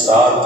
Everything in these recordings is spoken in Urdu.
7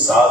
7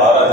12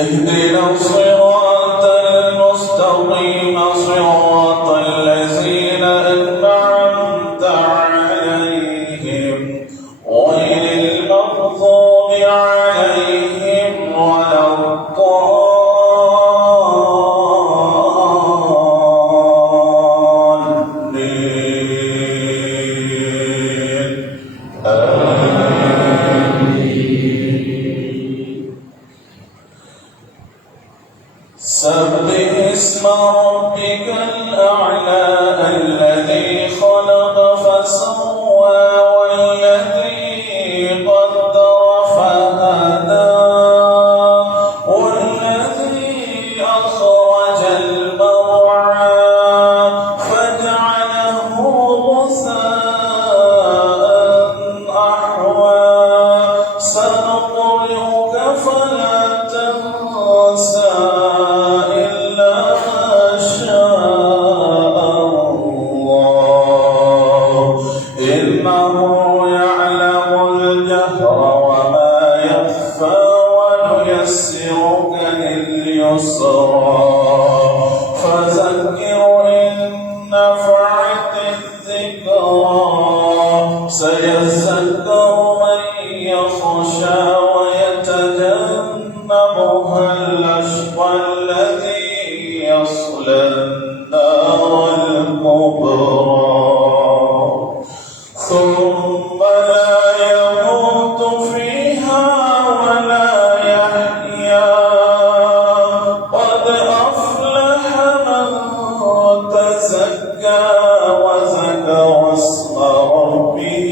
اهدنا الصراط المستقيم صراط الذين أنعمت عليهم غير المغضوب عليهم ولا الضالين سبح اسم ربك الأعلى الذي خلق فسوى والذي قدر فهدى والذي أخرج المرعى فجعله غثاء أحوى سنقرئك فلا تنسى فذكر إن نفعت الذكرى سيذكر من يخشى ويتجنبها الأشقى الذي يصلى النار الكبرى ثم لا يموت فيها ولا يحيا قد أفلح من تزكى وذكر اسم ربه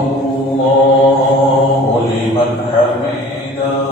الله لمن حمده.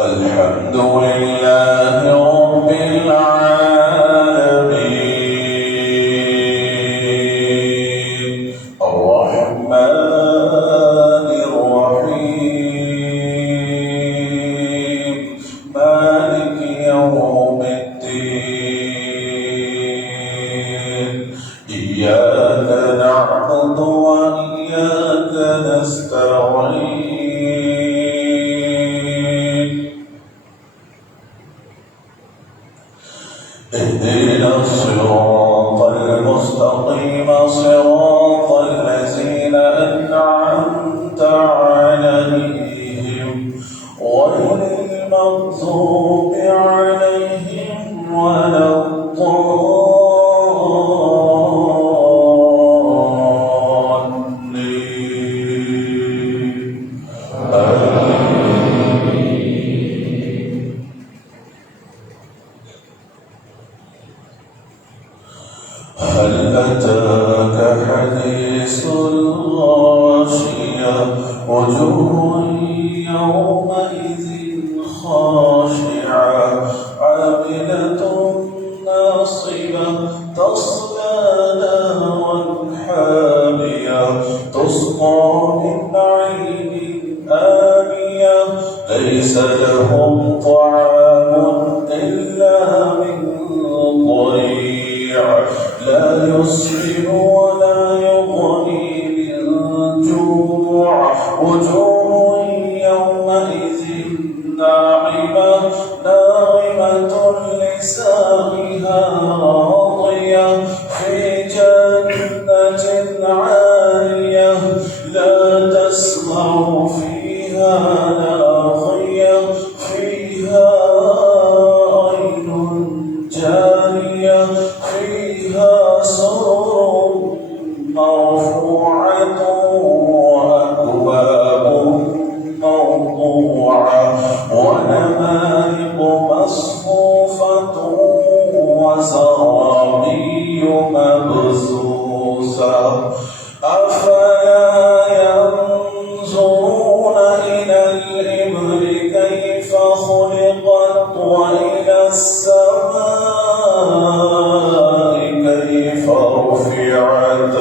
الحمد لله رب العالمين الرحمن الرحيم مالك يوم الدين إياك نعبد وإياك نستعين اهدنا الصراط المستقيم صراط الذين أنعمت عليهم غير المغضوب عليهم ولا الضالين. هل أتاك حديث الغاشية وجوه يومئذ خاشعة عاملة ناصبة تصلى نارا حامية تسقى من عين آنية ليس لهم طعام إلا من ضريع لا يسمن ولا يغني من جوع وجوه يومئذ ناعمة لساقها راضية في جنة عالية لا تسمع فيها لاغية فيها عين جارية فيها سرر مرفوعة وأكواب موضوعة ونمارق مصفوفة وزرابي مبثوثة أفلا ينظرون إلى الإبل كيف خلقت وإلى السماء كيف رفعت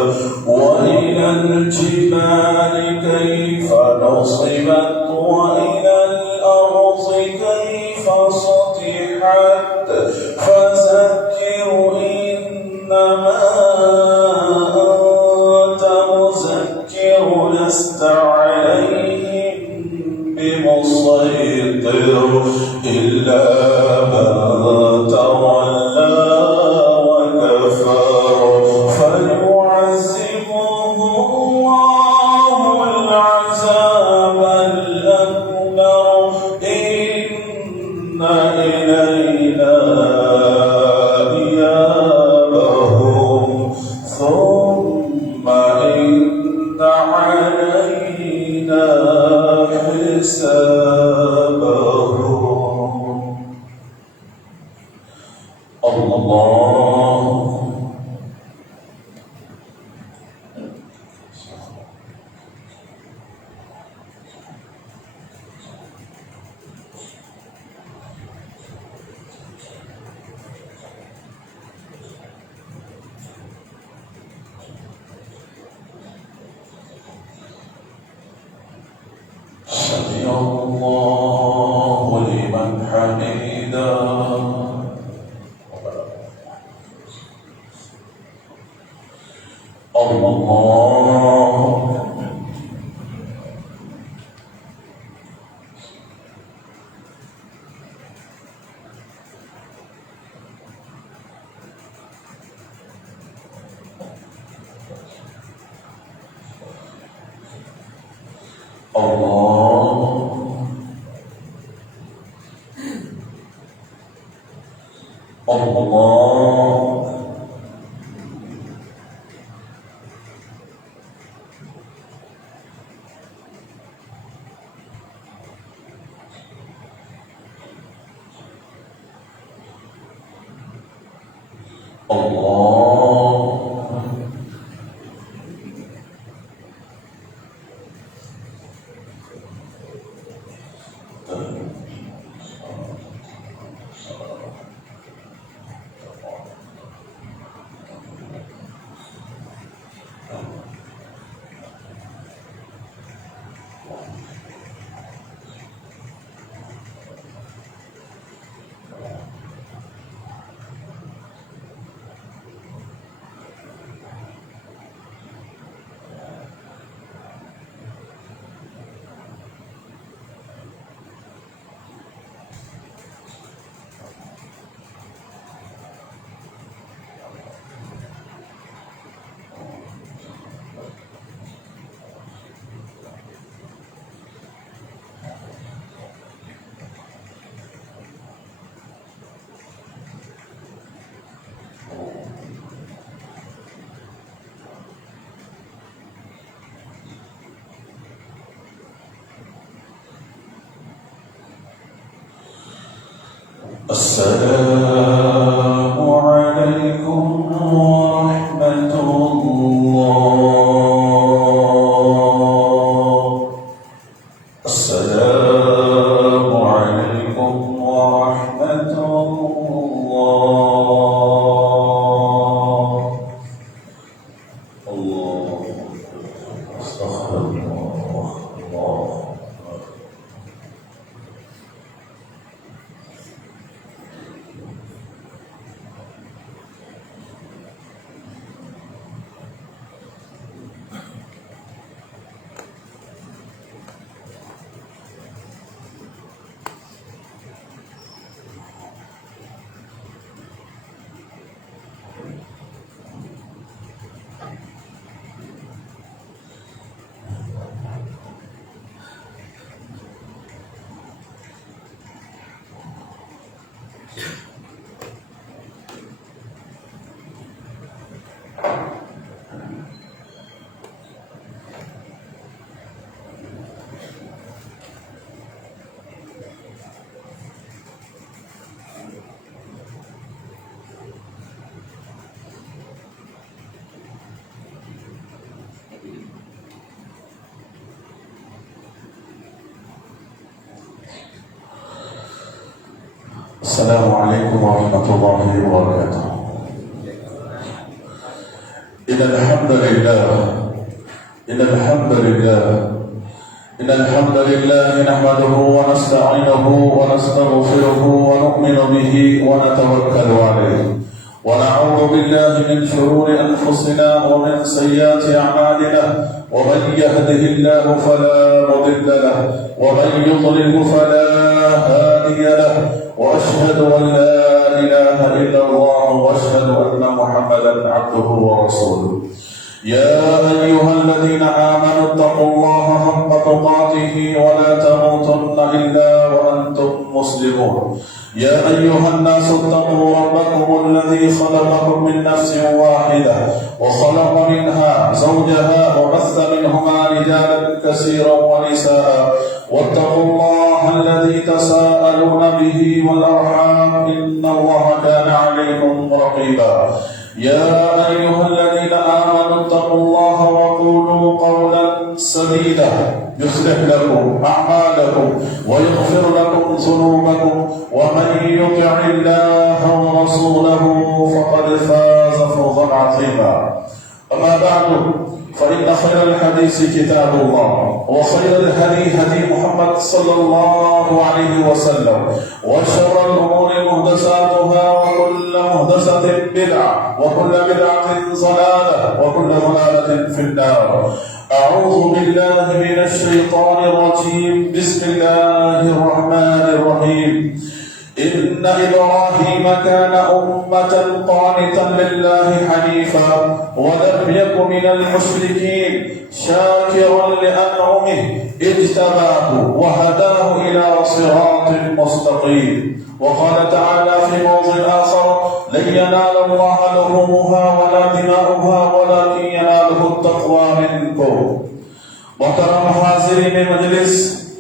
وإلى الجبال كيف نصبت وإلى الأرض كيف سطحت فذكر إنما أنت مذكر لست عليهم بمسيطر إلا من تولى وكفر فيعذبه الله العذاب الأكبر إن إلينا إيابهم حسابهم. الله سمع الله لمن حمده. السلام عليكم ورحمة الله. السلام عليكم ورحمة الله. الله استغفر الله. السلام عليكم ورحمة الله وبركاته. إن الحمد لله نحمده ونستعينه ونستغفره ونؤمن به ونتوكل عليه ونعوذ بالله من شرور أنفسنا ومن سيئات أعمالنا، ومن يهده الله فلا مضل له ومن يضلل فلا هادي له، وأشهد أن لا إله إلا الله وأشهد أن محمدا عبده ورسوله. يا أيها الذين آمنوا اتقوا الله حق تقاته ولا تموتن إلا وأنتم مسلمون. يا أيها الناس اتقوا ربكم الذي خلقكم من نفس واحدة وخلق منها زوجها وبث منهما رجالا كثيرا ونساء واتقوا الله الذي تساءلون به والأرحام إن الله كان عليكم رقيبا. يا أيها الذين آمنوا اتقوا الله وقولوا قولا سديدا يصلح لكم أعمالكم ويغفر لكم ذنوبكم ومن يطع الله ورسوله فقد فاز فوزا عظيما. أما بعد فإن خير الحديث كتاب الله وخير الهدي هدي محمد صلى الله عليه وسلم وشر الأمور محدثاتها وكل محدثة بدعة وكل بدعة ضلالة وكل ضلالة في النار. أعوذ بالله من الشيطان الرجيم. بسم الله الرحمن الرحيم. إن إبراهيم كان أمة قانتا لله حنيفا ولم يك من المشركين شاكرا لأنعمه اجتباه وهداه إلى صراط مستقيم. وقال تعالى في موضع آخر: لن ينال الله لحومها ولا دماؤها ولكن يناله التقوى منكم. محترم حاضرین مجلس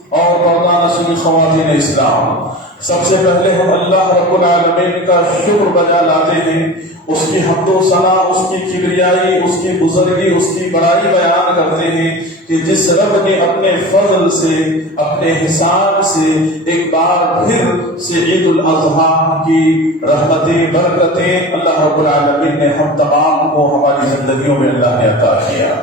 اور پردہ نشین خواتین اسلام، سب سے پہلے ہم اللہ رب العالمین کا شکر بجا لاتے ہیں، اس کی حمد و ثنا، اس کی کبریائی، اس کی بزرگی، اس کی بڑائی بیان کرتے ہیں کہ جس رب نے اپنے فضل سے، اپنے حساب سے ایک بار پھر سے عید الاضحیٰ کی رحمتیں، برکتیں اللہ رب العالمین نے ہم تمام کو ہماری زندگیوں میں اللہ نے عطا کیا۔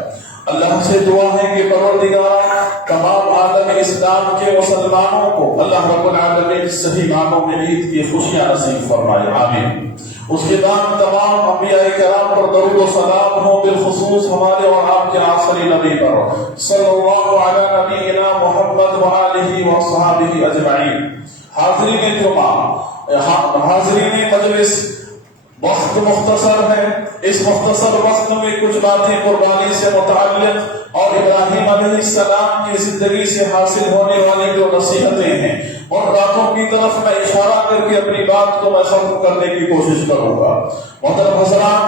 اللہ سے دعا ہے کہ پروردگار تمام عالم اسلام کے مسلمانوں کو اللہ رب العالمین صحیح معنوں میں عید کی خوشیاں نصیب فرمائے، آمین۔ اس کے بعد تمام انبیاء کرام پر درود و سلام ہو، بالخصوص ہمارے اور آپ کے آخری نبی پر صلی اللہ علی نبینا محمد وآلہ وصحبہ اجمعین۔ حاضرین جمعہ، حاضرین مجلس، وقت مختصر ہے، اس مختصر وقت میں کچھ باتیں قربانی سے متعلق اور ابراہیم علیہ السلام کی زندگی سے حاصل ہونے والی جو نصیحتیں ہیں ان باتوں کی طرف میں اشارہ کر کے اپنی بات کو میں ختم کرنے کی کوشش کروں گا۔ محترم حضرات،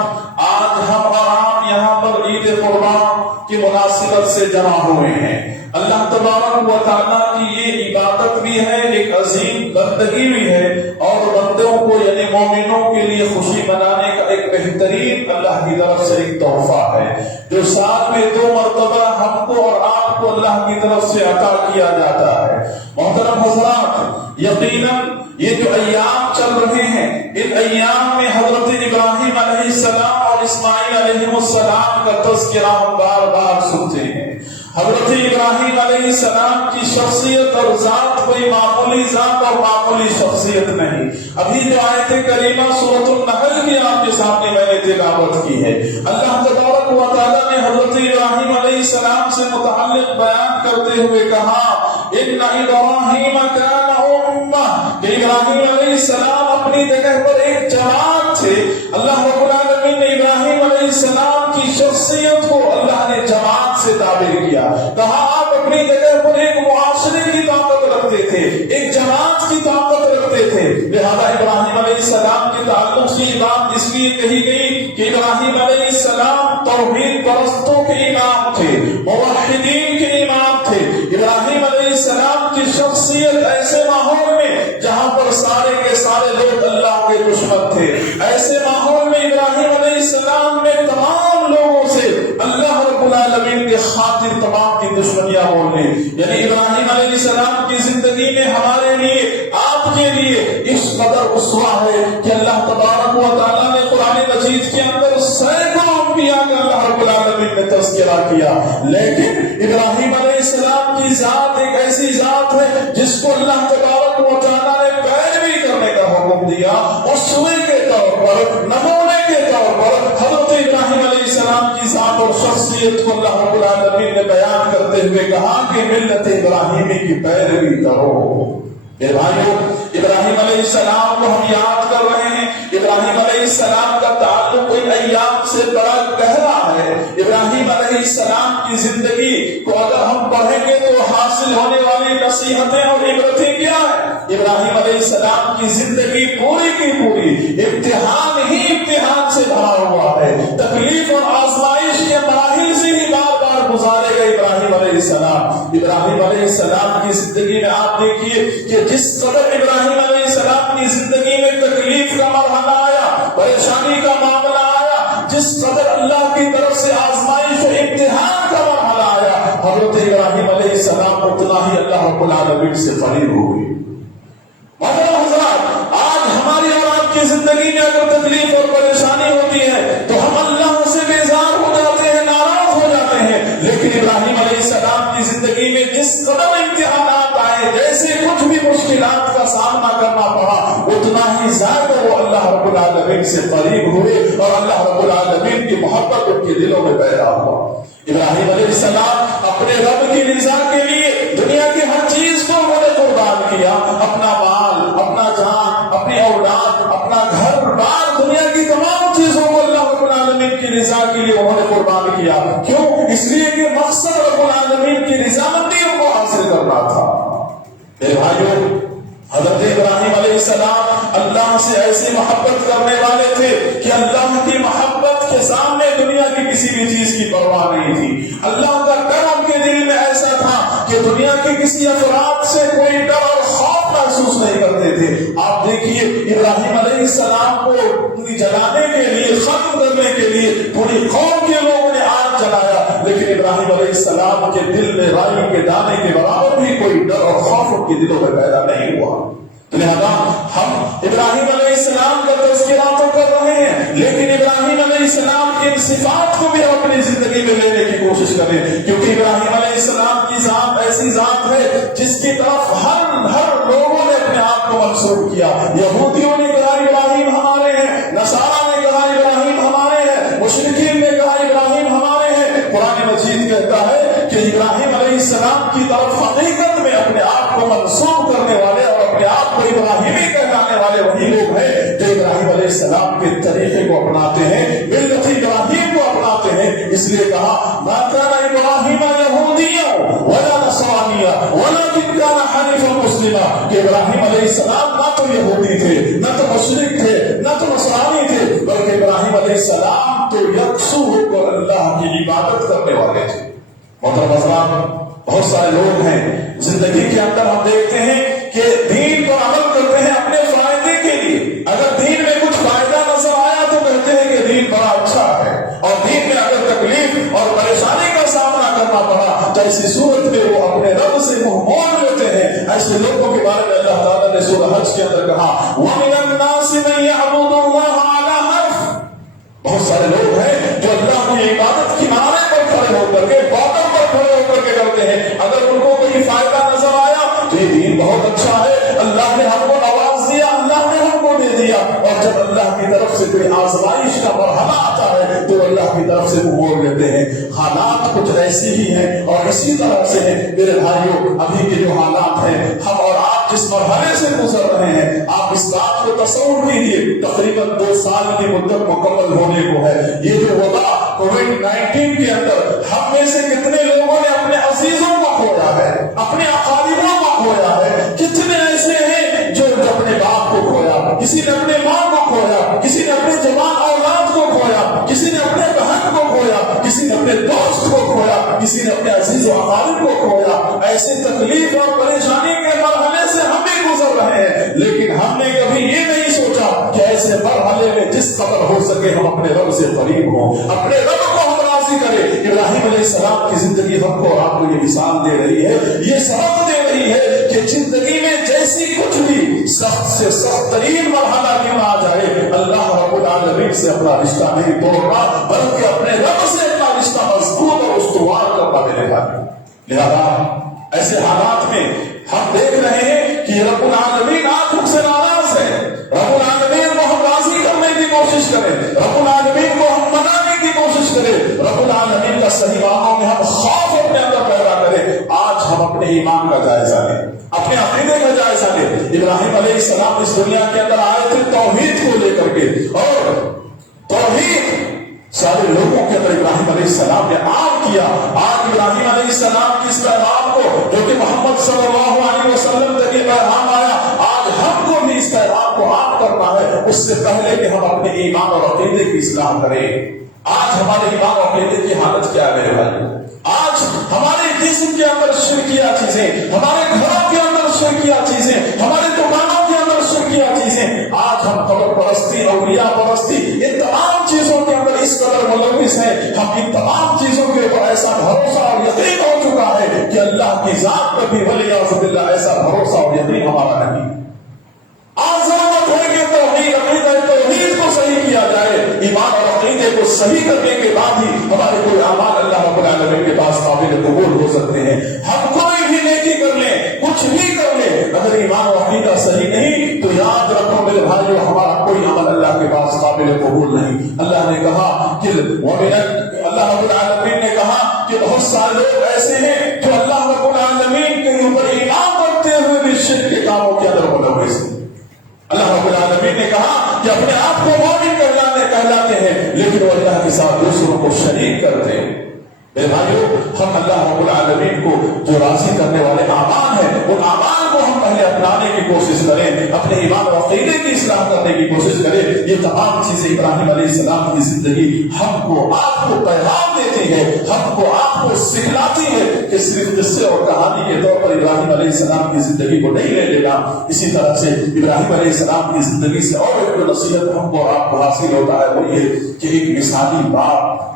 آج ہم اور آپ یہاں پر عید قربان کی مناسبت سے جمع ہوئے ہیں۔ اللہ تبارک و تعالیٰ کی یہ عبادت بھی ہے، ایک عظیم بندگی بھی ہے، اور بندوں کو یعنی مومنوں کے لیے خوشی منانے کا ایک بہترین اللہ کی طرف سے ایک تحفہ ہے جو سال میں 2 مرتبہ ہم کو اور آپ کو اللہ کی طرف سے عطا کیا جاتا ہے۔ محترم حضرات، یقیناً یہ جو ایام چل رہے ہیں، ان ایام میں حضرت ابراہیم علیہ السلام اور اسماعیل علیہ السلام کا تذکرہ ہم بار بار سنتے ہیں۔ حضرت ابراہیم علیہ السلام کی شخصیت اور ذات کوئی معمولی ذات اور معمولی شخصیت نہیں۔ ابھی جو آیت کریمہ سورۃ النحل کی آپ کے سامنے میں نے تلاوت کی ہے، اللہ تبارک و تعالیٰ نے حضرت ابراہیم علیہ السلام سے متعلق بیان کرتے ہوئے کہا: ان ابراہیم کان امہ، کہ ابراہیم علیہ السلام اپنی جگہ پر ایک جماعت تھے۔ اللہ رب العالمین نے ابراہیم علیہ السلام کی شخصیت کو اللہ نے جماعت سے تعبیر کیا، کہا آپ اپنی جگہ پر ایک معاشرے کی طاقت رکھتے تھے، ایک جماعت کی طاقت رکھتے تھے۔ لہذا ابراہیم علیہ السلام کے تعلق سے یہ بات اس لیے کہی گئی کہ ابراہیم علیہ السلام توحید پرستوں کے امام تھے، موحدین کے امام تھے۔ ابراہیم علیہ السلام کی شخصیت ایسے ماحول میں جہاں پر سارے کے سارے لوگ اللہ کے دشمن تھے، ایسے ماحول میں ابراہیم علیہ السلام نے تمام لوگوں سے اللہ رب العالمین کے خاطر تمام کی دشمنیاں بولنے، یعنی ابراہیم علیہ السلام کی زندگی میں ہمارے لیے، آپ کے لیے اس قدر اسوہ ہے کہ اللہ تبارک و تعالیٰ نے قرآن مجید کے اندر سینکڑوں انبیاء کا اللہ رب العالمین نے تذکرہ کیا، لیکن ابراہیم علیہ السلام کی ذات ایک ایسی ذات ہے جس کو اللہ تبارک و تعالیٰ نے پیروی کرنے کا حکم دیا، اسوے کے طور پر، نمونے کے طور پر حضرت ابراہیم علیہ السلام کی ذات اور شخصیت کو اللہ رب العالمین نے بیان کرتے ہوئے کہا کہ ملت ابراہیمی کی پیروی کرو۔ میرے بھائیو، ابراہیم علیہ السلام کو ہم یاد کر رہے ہیں۔ ابراہیم علیہ السلام کا تعلق ان ایام سے بڑا گہرا ہے۔ ابراہیم علیہ السلام کی زندگی کو اگر ہم پڑھیں گے تو حاصل ہونے والی نصیحتیں اور عبرتیں کیا ہیں؟ ابراہیم السلام کی زندگی پوری کی پوری امتحان ہی امتحان سے بھرا ہوا ہے. تکلیف اور آزمائش کے مراحل سے ہی بار بار گزارے گئے ابراہیم علیہ السلام. ابراہیم علیہ السلام کی زندگی میں آپ دیکھیے کہ جس قدر ابراہیم علیہ السلام کی زندگی میں تکلیف کا مرحلہ آیا, پریشانی کا معاملہ آیا, جس قدر اللہ کی طرف سے آزمائش و امتحان کا مرحلہ آیا, حضرت ابراہیم علیہ السلام اتنا ہی اللہ رب العالمین سے قریب ہو گئی. محترم حضرات, آج ہماری اور آپ کی زندگی میں اگر تکلیف اور پریشانی ہوتی ہے تو ہم اللہ سے بیزار ہو جاتے ہیں, ناراض ہو جاتے ہیں. لیکن ابراہیم علیہ السلام کی زندگی میں جس قدر امتحانات آئے, جیسے کچھ بھی مشکلات کا سامنا کرنا پڑا, اتنا ہی زیادہ وہ اللہ رب العالمین سے قریب ہوئے اور اللہ رب العالمین کی محبت ان کے دلوں میں پیدا ہوا. ابراہیم علیہ السلام اپنے رب کی رضا کے لیے دنیا کی ہر چیز کو انہوں نے قربان کیا. اپنا مال, اپنا جان, اپنی اولاد, اپنا گھر بار, دنیا کی تمام چیزوں کو اللہ رب العالمین کی رضا کے لیے انہوں نے قربان کیا. کیوں؟ اس لیے کہ مقصد رب العالمین کی رضامندی کو حاصل کرنا تھا. میرے بھائیوں, حضرت ابراہیم علیہ السلام اللہ سے ایسی محبت کرنے والے تھے کہ اللہ کی محبت کے سامنے دنیا کی کسی بھی چیز کی پرواہ نہیں تھی. اللہ کا ڈر ان کے دل میں ایسا تھا کہ دنیا کے کسی افراد سے کوئی ڈر اور خوف محسوس نہیں کرتے تھے. آپ دیکھیے ابراہیم علیہ السلام کو جلانے کے لیے, ختم کرنے کے لیے پوری قوم کے لوگوں نے آگ جلایا, لیکن ابراہیم علیہ السلام کے دل میں رائی کے دانے کے برابر بھی کوئی ڈر اور خوف ان کے دلوں میں پیدا نہیں ہوا. لہذا ہم ابراہیم علیہ السلام کا تذکرہ تو کر رہے ہیں, لیکن ابراہیم علیہ السلام کی ان صفات کو بھی اپنی زندگی میں لینے کی کوشش کریں, کیونکہ ابراہیم علیہ السلام کی ذات ایسی ذات ہے جس کی طرف ہر لوگوں نے اپنے آپ کو منسوب کیا. یہودیوں نے کہا ابراہیم ہمارے ہیں, نصارہ نے کہا ابراہیم ہمارے ہیں, مشرکین نے کہا ابراہیم ہمارے ہیں. قرآن مجید کہتا ہے کہ ابراہیم علیہ السلام کی طرف حقیقت میں اپنے آپ کو منسوب کرنے والے اور اپنے آپ کو ابراہیمی کہلانے والے وہی لوگ ہیں جو ابراہیم علیہ السلام کے طریقے کو اپناتے ہیں, ملت ابراہیم کو اپناتے ہیں. اس لیے کہا ما کان ابراہیم یہودیا ولا نصرانیا ولکن کان حنیفا مسلما, کہ ابراہیم علیہ السلام نہ تو یہودی تھے, نہ تو مشرک تھے, نہ تو نصرانی تھے, بلکہ ابراہیم علیہ السلام تو یکسو ہو کر اللہ کی عبادت کرنے والے تھے. محترم حضرات, بہت سارے لوگ ہیں زندگی کے اندر ہم دیکھتے ہیں کہ دین پر عمل کرتے ہیں اپنے فائدے کے لیے. اگر دین میں کچھ فائدہ نظر آیا تو کہتے ہیں کہ دین بڑا اچھا ہے, اور دین میں اگر تکلیف اور پریشانی کا سامنا کرنا پڑا تو ایسی صورت میں وہ اپنے رب سے منہ موڑ لیتے ہیں. ایسے لوگوں کے بارے میں اللہ تعالیٰ نے سورہ حج کے اندر کہا وَمِنَ النَّاسِ مَن يَعْبُدُ اللَّهَ عَلَى حَرْفٍ, بہت سارے لوگ ہیں جو اللہ کی عبادت کنارے پر کھڑے ہو کر کے, باطن پر کھڑے ہو کر کے کرتے ہیں. اگر ان کو کوئی فائدہ نظر آیا تو یہ دین بہت اچھا ہے, اللہ نے ہم کو نواز دیا, اللہ نے ہم کو دے دیا. اور جب اللہ کی طرف سے کوئی آزمائش کا مرحلہ آتا ہے تو اللہ کی طرف سے وہ موڑ لیتے ہیں. حالات کچھ ایسی ہی ہیں اور اسی طرح سے ہیں. میرے بھائیوں, ابھی کے جو حالات ہیں, ہم اور آپ جس مرحلے سے گزر رہے ہیں, آپ اس بات کو تصور کیجیے, تقریباً 2 سال کی مدت مکمل ہونے کو ہے. یہ جو وبا کووڈ-19 کے اندر ہم میں سے کتنے لوگوں نے اپنے عزیزوں کو کھویا ہے, اپنے اقاربوں کو کھویا ہے. کتنے ایسے ہیں جو اپنے باپ کو کھویا, کسی نے اپنے ماں کو کھویا, کسی نے اپنے جوان اولاد کو کھویا, کسی نے اپنے بہن کو کھویا, کسی نے اپنے دوست کو کھویا, کسی نے اپنے عزیز و اقارب کو کھویا. ایسے تکلیف اور پریشانی کے مرحلے سے ہم بھی گزر رہے ہیں, لیکن ہم نے کبھی یہ نہیں سوچا کہ ایسے مرحلے میں جس قدر ہو سکے ہم اپنے رب سے قریب ہوں, اپنے رب کو ہم راضی کریں. ابراہیم علیہ السلام کی زندگی ہم کو اور آپ کو یہ مثال دے رہی ہے, یہ سبق دے رہی ہے کہ زندگی میں جیسی کچھ بھی سخت سے سخت ترین مرحلہ کیوں آ جائے, اللہ رب العالمین سے اپنا رشتہ نہیں توڑنا, بلکہ اپنے رب سے اپنا رشتہ مضبوط اور استوار کرنا ملے گا. لہذا ایسے حالات میں ہم دیکھ رہے ہیں کہ رب العالمین آپ سے ناراض ہے. رب العالمین کو ہم راضی کرنے کی کوشش کریں, رب العالمین کو ہم منانے کی کوشش کریں, رب العالمین کا صحیح معنوں میں ہم خوف اپنے اندر پیدا کریں. آج ہم اپنے ایمان کا جائزہ لیں, اپنے عقیدے کا جائزہ لیں. ابراہیم علیہ السلام اس دنیا کے اندر آئے تھے توحید کو لے کر کے, اور توحید سارے لوگوں کے اندر ابراہیم علیہ السلام نے عام کیا. آج ابراہیم علیہ السلام کی اس پیغام کو جو کہ محمد صلی اللہ علیہ وسلم تک یہ پیغام آیا, آج ہم کو کو عام کرنا ہے اس سے پہلے کہ ہم اپنے ایمان اور عقیدے کی اصلاح کریں۔ آج ہمارے ایمان اور عقیدے کی حالت کیا ہے میرے بھائی؟ آج ہمارے جسم کے اندر شرکیہ چیزیں، ہمارے گھروں کے اندر شرکیہ چیزیں، ہمارے دکانوں کے اندر شرکیہ چیزیں، آج ہم قبر پرستی، اولیاء پرستی، ان تمام چیزوں کے اندر اس قدر ملوث ہیں، ہم ان تمام چیزوں کے اوپر ایسا بھروسہ اور یقین ہو چکا ہے کہ اللہ کی ذات پر بھی ولیعوذ باللہ ایسا بھروسہ اور یقین ہمارا نہیں۔ آج ضرورت ہے کہ توحید کو صحیح کیا جائے، ایمان اور عقیدے کو صحیح کرنے کے بعد ہی ہمارے کوئی اعمال اللہ رب العالمین کے پاس قابل قبول ہو سکتے ہیں۔ ہم کوئی بھی نیکی کر لیں، کچھ بھی کر لیں، اگر ایمان اور عقیدہ صحیح نہیں تو یاد رکھو میرے بھائیو، ہمارا کوئی عمل اللہ کے پاس قابل قبول نہیں۔ اللہ نے کہا کہ اللہ رب العالمین نے کہا کہ بہت سارے لوگ ایسے ہیں جو اللہ رب العالمین کے اوپر ایمان کرتے ہوئے بھی شرک کے کاموں کے اندر ملوث ہیں۔ اللہ رب العالمین نے کہا کہ اپنے آپ کو مومن کہلاتے ہیں لیکن وہ اللہ کے ساتھ دوسروں کو شریک کرتے ہیں۔ میرے بھائیو، ہم اللہ رب العالمین کو جو راضی کرنے والے اعمال ہیں ان اعمال کو ہم پہلے اپنانے کی کوشش کریں، اپنے ایمان و عقیدے کی اصلاح کرنے کی کوشش کریں۔ یہ تمام چیزیں ابراہیم علیہ السلام کی زندگی ہم کو آپ کو پیغام دیتی ہے، ہم کو آپ کو سکھلاتی ہے کہ صرف قصے اور کہانی کے طور پر ابراہیم علیہ السلام کی زندگی کو نہیں لے لینا۔ اسی طرح سے ابراہیم علیہ السلام کی زندگی سے اور ایک نصیحت ہم کو آپ کو حاصل ہوتا ہے، وہ یہ کہ ایک مثالی باپ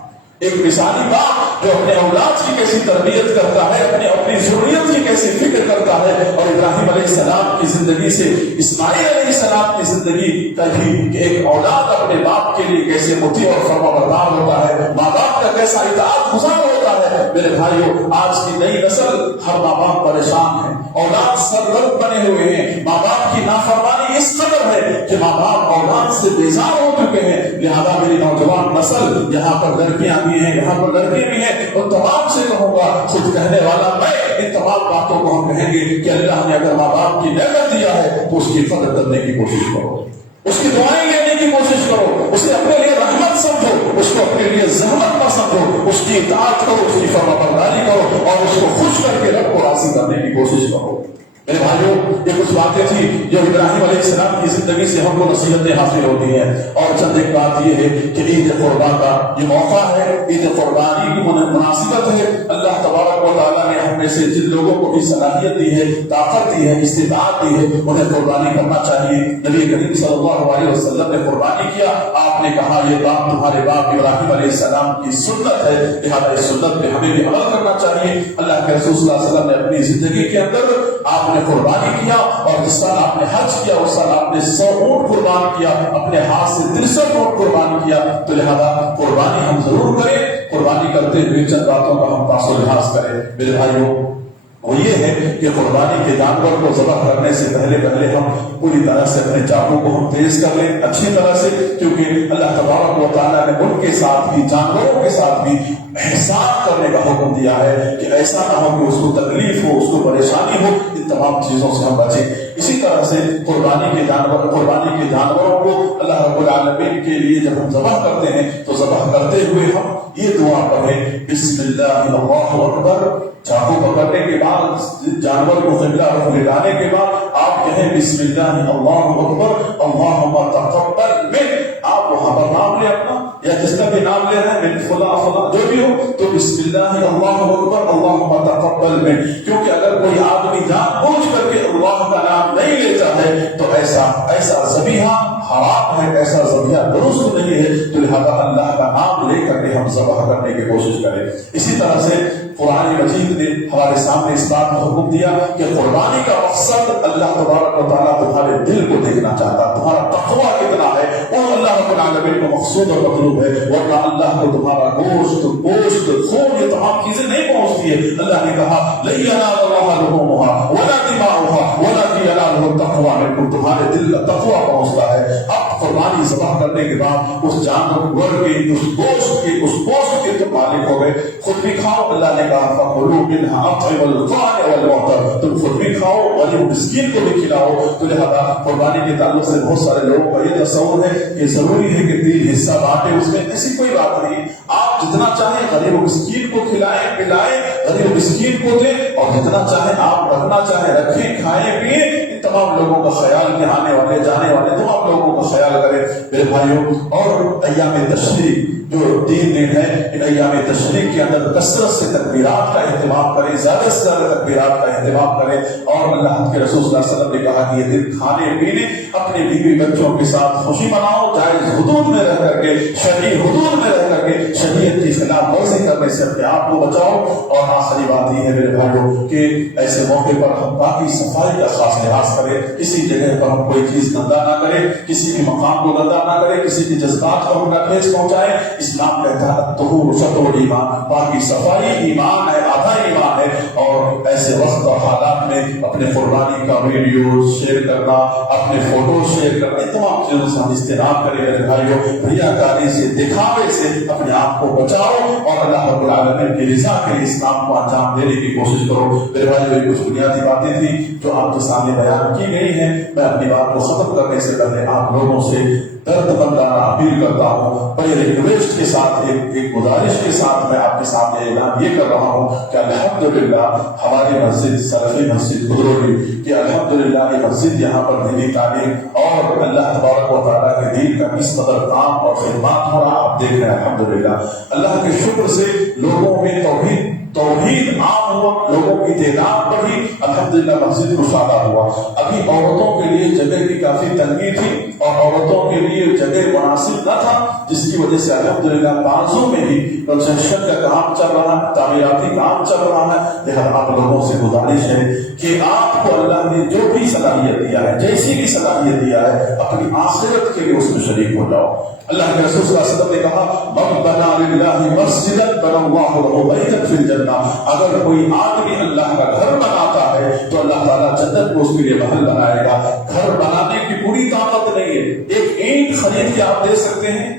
جو اپنے اولاد کی کیسی تربیت کرتا ہے، اپنی ضروریت کی کیسی فکر کرتا ہے، اور ابراہیم علیہ السلام کی زندگی سے اسماعیل علیہ السلام کی زندگی کا بھی کہ ایک اولاد اپنے باپ کے لیے کیسے مطیع اور فرمانبردار ہوتا ہے، ماں باپ کا کیسا اطاعت گزار ہوتا ہے۔ میرے بھائیو، آج کی نئی نسل ہر ماں باپ پریشان ہے، اولاد سرگرم بنے ہوئے ہیں، ماں باپ کی نافرمانی اس قدر ہے کہ ماں باپ اولاد سے بیزار ہو چکے ہیں۔ لہذا میری نوجوان نسل، یہاں پر لڑکیاں بھی ہیں، یہاں پر لڑکے بھی ہیں، ان تمام سے کہوں گا، خود کہنے والا میں، ان تمام باتوں کو ہم کہیں گے کہ اللہ نے اگر ماں باپ کی نعمت دیا ہے تو اس کی قدر کرنے کی کوشش کرو، اس کی دعائیں لینے کی کوشش کرو، اسے اپنے لیے رحمت سمجھو، اس کو اپنے لیے زحمت نہ سمجھو، اس کی اطاعت کرو، اس کی فرمانبرداری کرو اور اس کو خوش کر کے رب کو راضی کرنے کی کوشش کرو۔ میرے بھائیوں، یہ کچھ باتیں تھی جو ابراہیم علیہ السلام کی زندگی سے ہم کو نصیحتیں حاصل ہوتی ہیں، اور چند ایک بات یہ ہے کہ عید قربان کا یہ موقع ہے، عید قربانی کی مناسبت ہے۔ اللہ تبارک و تعالیٰ نے ہم میں سے جن لوگوں کو بھی صلاحیت دی ہے، طاقت دی ہے، استطاعت دی ہے، انہیں قربانی کرنا چاہیے۔ نبی کریم صلی اللہ علیہ وسلم نے قربانی کیا، آپ نے کہا یہ بات تمہارے باپ ابراہیم علیہ السلام کی سنت ہے، لہذا اس سنت پہ ہمیں بھی عمل کرنا چاہیے۔ اللہ کے رسول صلی اللہ علیہ وسلم نے اپنی زندگی کے اندر آپ نے قربانی کیا، اور جس سال آپ نے حج کیا اس سال آپ نے 100 اونٹ قربان کیا، اپنے ہاتھ سے 63 اونٹ قربان کیا۔ تو لہذا قربانی ہم ضرور کریں، قربانی کرتے ہوئے چند باتوں کا ہم پاس و لحاظ کریں۔ میرے بھائیوں، وہ یہ ہے کہ قربانی کے جانور کو ذبح کرنے سے پہلے ہم پوری طرح سے اپنے چاقو کو ہم تیز کر لیں اچھی طرح سے، کیونکہ اللہ تبارک و تعالیٰ نے ان کے ساتھ بھی، جانوروں کے ساتھ بھی احسان کرنے کا حکم دیا ہے کہ ایسا نہ ہو کہ اس کو تکلیف ہو، اس کو پریشانی ہو۔ ان تمام چیزوں سے ہم بچیں۔ اسی طرح سے قربانی کے جانوروں کو اللہ رب العالمین کے لیے جب ہم ذبح کرتے ہیں تو ذبح کرتے ہوئے ہم یہ دعا پڑھیں، بسم اللہ اللہ اکبر۔ چاقو پکڑنے کے بعد، جانور کو قبلہ رخ لگانے کے بعد آپ کہیں بسم اللہ اللہ اکبر اللہم تقبل من۔ آپ وہاں پر نام لیں اپنا، یا جس کا بھی نام لے رہے ہیں، من فلاں فلاں جو بھی ہو، تو بسم اللہ اللہ اکبر اللہم تقبل من۔ کیونکہ اگر کوئی آدمی جان بوجھ کر کے اللہ کا نام نہیں لیتا ہے تو ایسا ذبیحہ حرام ہے، ایسا ذبیحہ درست نہیں ہے۔ تو لہذا اللہ کا نام لے کر کے ہم ذبح کرنے کی کوشش کریں۔ اسی طرح سے قرآن مجید نے ہمارے سامنے اس بات کا حکم دیا کہ قربانی کا مقصد اللہ تبارک و تعالیٰ تمہارے دل کو دیکھنا چاہتا ہے، تمہارا تقویٰ کتنا ہے، اور اللہ رب العالمین کو مقصود اور مطلوب ہے، ورنہ اللہ کو تمہارا گوشت، خون، یہ تمام چیزیں نہیں پہنچتی ہے۔ اللہ نے کہا لن ینال اللہ لحومها ولا دماؤها ولکن ینالہ التقویٰ منکم، تمہارے دل کا تقویٰ پہنچتا ہے۔ اب قربانی ذبح کرنے کے بعد اس جانور کے، اس گوشت کے تم مالک ہو گئے، خود بھی کھاؤ۔ اللہ نے کہا فَكُلُوا مِنْهَا أَطْعِمُوا الْقَانِعَ وَالْمُعْتَرَ، تم خود بھی کھاؤ، غریب مسکین کو بھی کھلاؤ۔ تو لہذا قربانی کے تعلق سے بہت سارے لوگوں کا یہ تصور ہے کہ ضروری ہے کہ 3 حصہ بانٹے، اس میں ایسی کوئی بات نہیں۔ آپ جتنا چاہیں غریب مسکین کو کھلائیں پلائیں، غریب مسکین کو دیں، اور جتنا چاہیں آپ رکھنا چاہیں رکھیں، کھائیں پیئیں۔ تمام لوگوں کا خیال کے آنے والے جانے والے تمام لوگوں کا خیال کرے میرے بھائیوں. اور ایام تشریق جو 3 دن ہے، ان ایام تشریق کے اندر کثرت سے تکبیرات کا اہتمام کریں، زیادہ سے زیادہ تکبیرات کا اہتمام کریں. اور اللہ کے رسول صلی اللہ علیہ وسلم نے کہا کہ یہ دن کھانے پینے، اپنے بیوی بچوں کے ساتھ خوشی مناؤ، جائز حدود میں رہ کر کے، شرعی حدود میں رہ کر کے شریعت کی خلاف ورزی کرنے سے اپنے آپ کو بچاؤ. اور آخری بات یہ ہے میرے بھائیوں کہ ایسے موقع پر ہم باقی صفائی کا خاص لحاظ کریں. کسی جگہ پر ہم کوئی چیز گندا نہ کریں، کسی کے مقام کو گندا نہ کریں، کسی کے جذبات کو نہ ٹھیس پہنچائیں. اسلام کہتا ہے طہور شطر ایمان، باقی صفائی ایمان ہے، آدھا ایمان ہے. اور ایسے وقت اور حالات میں اپنے قربانی کا ویڈیو شیئر کرنا، اپنے فوٹو شیئر کرنا، ان تمام چیزوں سے ہم اجتناب کریں میرے بھائیوں. ریاکاری سے، دکھاوے سے اپنے آپ کو بچاؤ اور اللہ رب العالمین کی رضا کے لیے اسلام کو انجام دینے کی کوشش کرو. میرے بھائیوں یہ کچھ بنیادی باتیں تھیں جو آپ کے سامنے بیان کی گئی ہیں. میں اپنی بات کو ختم کرنے سے پہلے آپ لوگوں سے درد مندانہ اپیل کرتا ہوں، بڑے ریکویسٹ کے ساتھ، ایک گزارش کے ساتھ میں آپ کے سامنے اعلان یہ کر رہا ہوں کہ الحمدللہ ہماری مسجد سلفی مسجد بدرولی کہ الحمدللہ یہ مسجد یہاں پر دینی تعلیم اور اللہ تبارک و تعالیٰ کے دین کا اس قدر کام اور خدمات ہو رہا آپ دیکھ رہے ہیں. الحمدللہ اللہ کے شکر سے لوگوں میں توحید عام ہوا، لوگوں کی تعداد بڑھی، الحمدللہ مسجد مشاہدہ ہوا. ابھی عورتوں کے لیے جگہ کی کافی تنگی تھی اور عورتوں کے لیے جگہ مناسب نہ تھا، جس کی وجہ سے الحمدللہ بازوں میں بھی کنسٹرکشن کا کام چل رہا ہے، تعمیراتی کام چل رہا ہے. لہذا آپ لوگوں سے گزارش ہے کہ آپ کو اللہ نے جو بھی صلاحیت دیا ہے، جیسی بھی صلاحیت دیا ہے، اپنی آخرت کے لیے اس میں شریک ہو جاؤ. اللہ کے رسول صلی اللہ علیہ وسلم نے کہا من بنا للہ مسجدا بنى اللہ له بیتا فی الجنہ. اگر کوئی آدمی اللہ کا گھر بناتا ہے تو اللہ تعالیٰ جنت کو اس کے لیے محل بنائے گا. گھر بنانے کی پوری طاقت نہیں ہے، ایک اینٹ خرید کے آپ دے سکتے ہیں.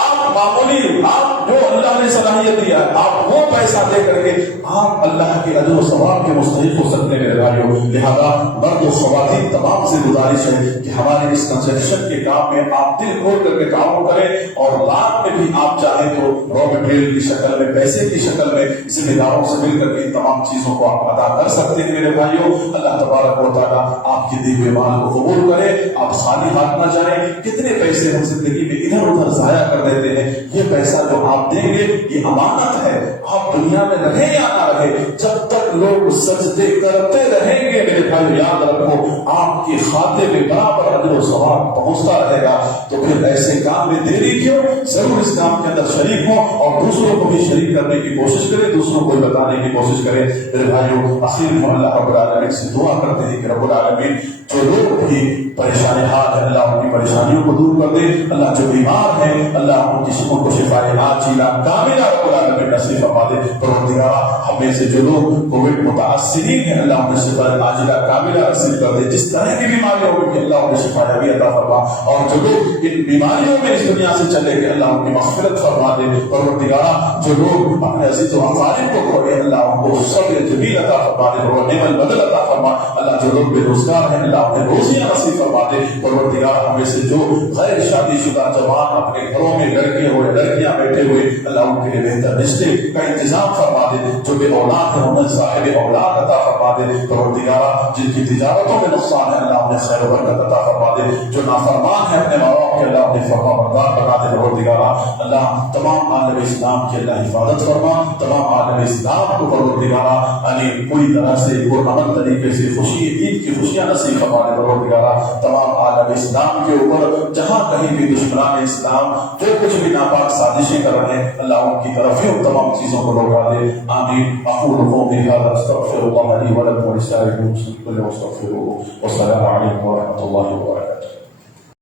آپ معمولی، آپ جو اللہ نے صلاحیت دیا ہے، آپ وہ پیسہ دے کر کے آپ اللہ کے اجر و ثواب کے مستحق ہو سکتے ہیں میرے بھائیوں. لہذا مرد و خواتین تمام سے گزارش ہے کہ ہمارے اس کنسٹرکشن کے کام میں آپ دل کھول کر کے کام کریں اور بعد میں بھی آپ چاہیں تو را مٹیریل کی شکل میں، پیسے کی شکل میں ذمہ داروں سے مل کر کے ان تمام چیزوں کو آپ ادا کر سکتے ہیں میرے بھائیوں. اللہ تبارک و تعالیٰ آپ کے دی ہوئے مال کو قبول کرے، آپ خالی ہاتھ نہ جائیں. کتنے پیسے ہم زندگی میں ادھر ادھر ضائع کر دیتے ہیں. یہ پیسہ جو آپ دیں گے یہ امانت ہے. آپ دنیا میں رہیں یا نہ رہے، جب تک لوگ سجدے کرتے رہیں گے میرے بھائی یاد رکھو آپ کے کھاتے میں برابر اجر و ثواب پہنچتا رہے گا. تو پھر ایسے کام میں دیری کیوں؟ ضرور اس کام کے اندر شریک ہوں اور دوسروں کو بھی شریک کرنے کی کوشش کریں، دوسروں کو بتانے کی کوشش کریں میرے بھائیوں. آخر میں اللہ رب العالمین سے دعا کرتے ہیں کہ رب العالمین جو لوگ بھی پریشان حال ہے اللہ ان کی پریشانیوں کو دور کر دے. اللہ جو بیمار ہیں اللہ ان کی شکر کو شفائے عاجلہ کاملہ رب العالمین نصیب فرما دے. پروردگار ہم میں سے جو لوگ کووڈ متاثرین ہیں اللہ انہیں شفائے عاجلہ کاملہ نصیب کر دے. جس طرح کی بیماریوں میں بھی اللہ انہیں شفائے ابھی عطا فرما، اور جو لوگ ان بیماریوں میں اس دنیا سے چلے گئے اللہ ان کی مغفرت فرما دے. پروردگار جو لوگ اپنے عزیز و اقارب کو کھوئے اللہ ان کو صبر جمیل عطا فرما دے، نعم البدل عطا فرما. اللہ جو لوگ بے روزگار ہیں اللہ انہیں روزیاں نصیب فرما دے. پروردگار ہمیں سے جو غیر شادی شدہ جوان اپنے گھروں میں لڑکے ہوئے لڑکیاں بیٹھے ہوئے اللہ ان کے لیے بہتر رشتے کا انتظام فرما دے. جو بے اولاد ہیں انہیں صاحب اولاد عطا فرما دے. پروردگار جن کی تجارتوں میں نقصان ہے اللہ انہیں خیر و برکت عطا فرما دے. جو نافرمان ہیں اپنے ماں باپ کے اللہ انہیں فرما بردار بنا دے. پروردگار اللہ تمام عالم اسلام کی اللہ حفاظت فرما، تمام عالم اسلام کو پروردگار علی پوری طرح سے پرامن طریقے سے خوشی عید کی خوشیاں نصیب فرما دے. پروردگار تمام عالم اسلام کے اوپر جہاں کہیں بھی دشمنان اسلام جو کچھ بھی ناپاک سازشیں کر رہے ہیں اللہ ان کی طرف ہی ان تمام چیزوں کو لوٹا دے. آمین. اقول قولی ھذا استغفر اللہ لی ولکم ولسائر المسلمین فاستغفروہ والسلام علیکم ورحمۃ اللہ وبرکاتہ.